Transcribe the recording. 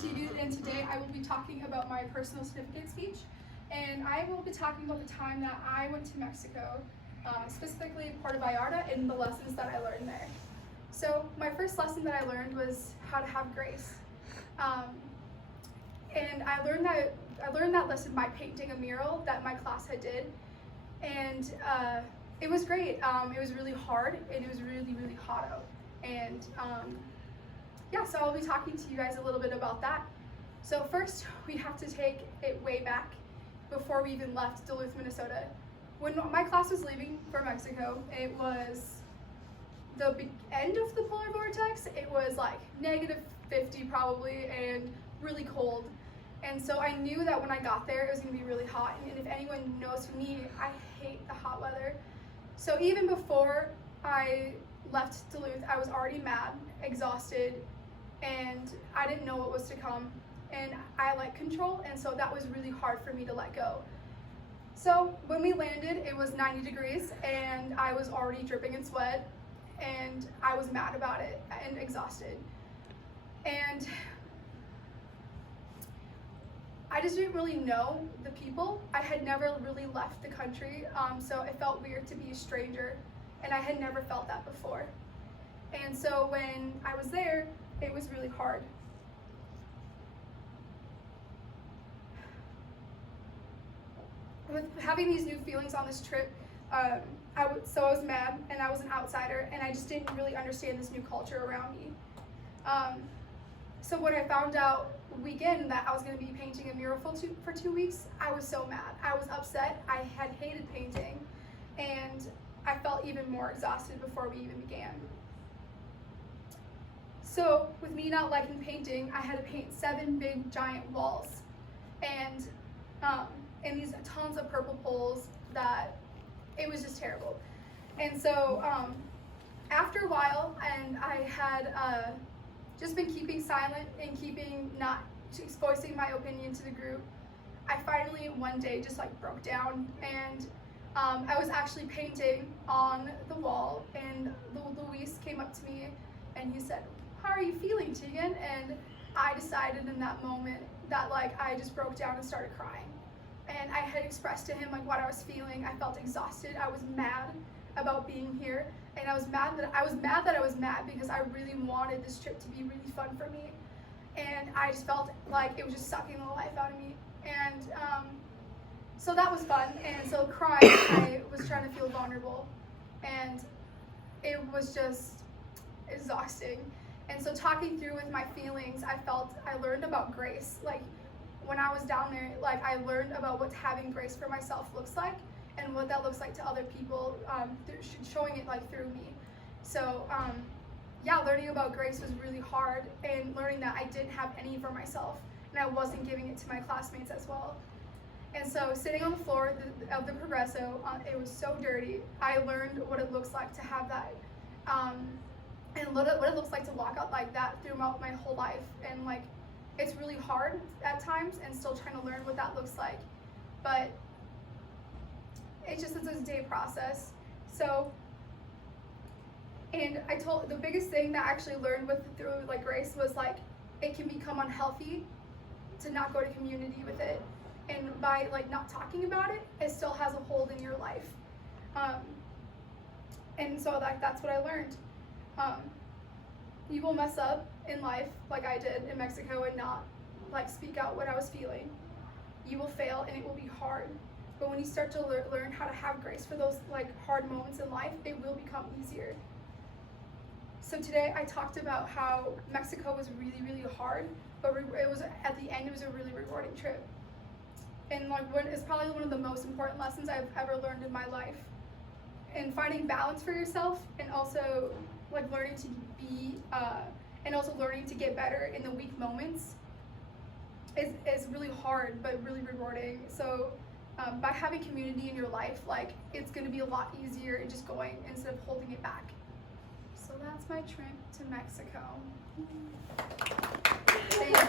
Stevie, and today I will be talking about my personal significance speech. And I will be talking about the time that I went to Mexico, specifically Puerto Vallarta, and the lessons that I learned there. So my first lesson that I learned was how to have grace. And I learned that lesson by painting a mural that my class had did. And it was great. It was really hard, and it was really, really hot out. And yeah, so I'll be talking to you guys a little bit about that. So first, we have to take it way back before we even left Duluth, Minnesota. When my class was leaving for Mexico, it was the end of the polar vortex. It was like -50 probably, and really cold. And so I knew that when I got there, it was gonna be really hot. And if anyone knows me, I hate the hot weather. So even before I left Duluth, I was already mad, exhausted, and I didn't know what was to come. And I like control, and so that was really hard for me to let go. So when we landed, it was 90 degrees, and I was already dripping in sweat, and I was mad about it and exhausted. And I just didn't really know the people. I had never really left the country, so it felt weird to be a stranger, and I had never felt that before. And so when I was there, it was really hard. With having these new feelings on this trip, so I was mad, and I was an outsider, and I just didn't really understand this new culture around me. So when I found out weekend that I was going to be painting a mural for 2 weeks, I was so mad. I was upset. I had hated painting, and I felt even more exhausted before we even began. So with me not liking painting, I had to paint 7 big giant walls, and these tons of purple poles that it was just terrible. And so after a while, and I had just been keeping silent and not voicing my opinion to the group, I finally one day just like broke down, and I was actually painting on the wall, and Luis came up to me and he said, "How are you feeling, Tegan?" And I decided in that moment that like I just broke down and started crying. And I had expressed to him like what I was feeling. I felt exhausted. I was mad about being here, and I was mad that I was mad because I really wanted this trip to be really fun for me, and I just felt like it was just sucking the life out of me. And so that was fun. And so crying, I was trying to feel vulnerable, and it was just exhausting. And so talking through with my feelings, I learned about grace. Like when I was down there, like I learned about what having grace for myself looks like, and what that looks like to other people, showing it like through me. So yeah, learning about grace was really hard, and learning that I didn't have any for myself, and I wasn't giving it to my classmates as well. And so sitting on the floor of the Progresso, it was so dirty. I learned what it looks like to have that, and what it looks like to walk out like that throughout my whole life. And like, it's really hard at times, and still trying to learn what that looks like. But it's a day process. So, and the biggest thing that I actually learned through like grace was like, it can become unhealthy to not go to community with it. And by like not talking about it, it still has a hold in your life. And so that's what I learned. You will mess up in life like I did in Mexico and not like speak out what I was feeling. You will fail, and it will be hard. But when you start to learn how to have grace for those like hard moments in life, it will become easier. So today I talked about how Mexico was really, really hard, but it was at the end, it was a really rewarding trip. And like it's probably one of the most important lessons I've ever learned in my life. And finding balance for yourself, and also like learning to be, and also learning to get better in the weak moments is really hard, but really rewarding. So by having community in your life, like it's gonna be a lot easier and just going instead of holding it back. So that's my trip to Mexico. Thank you.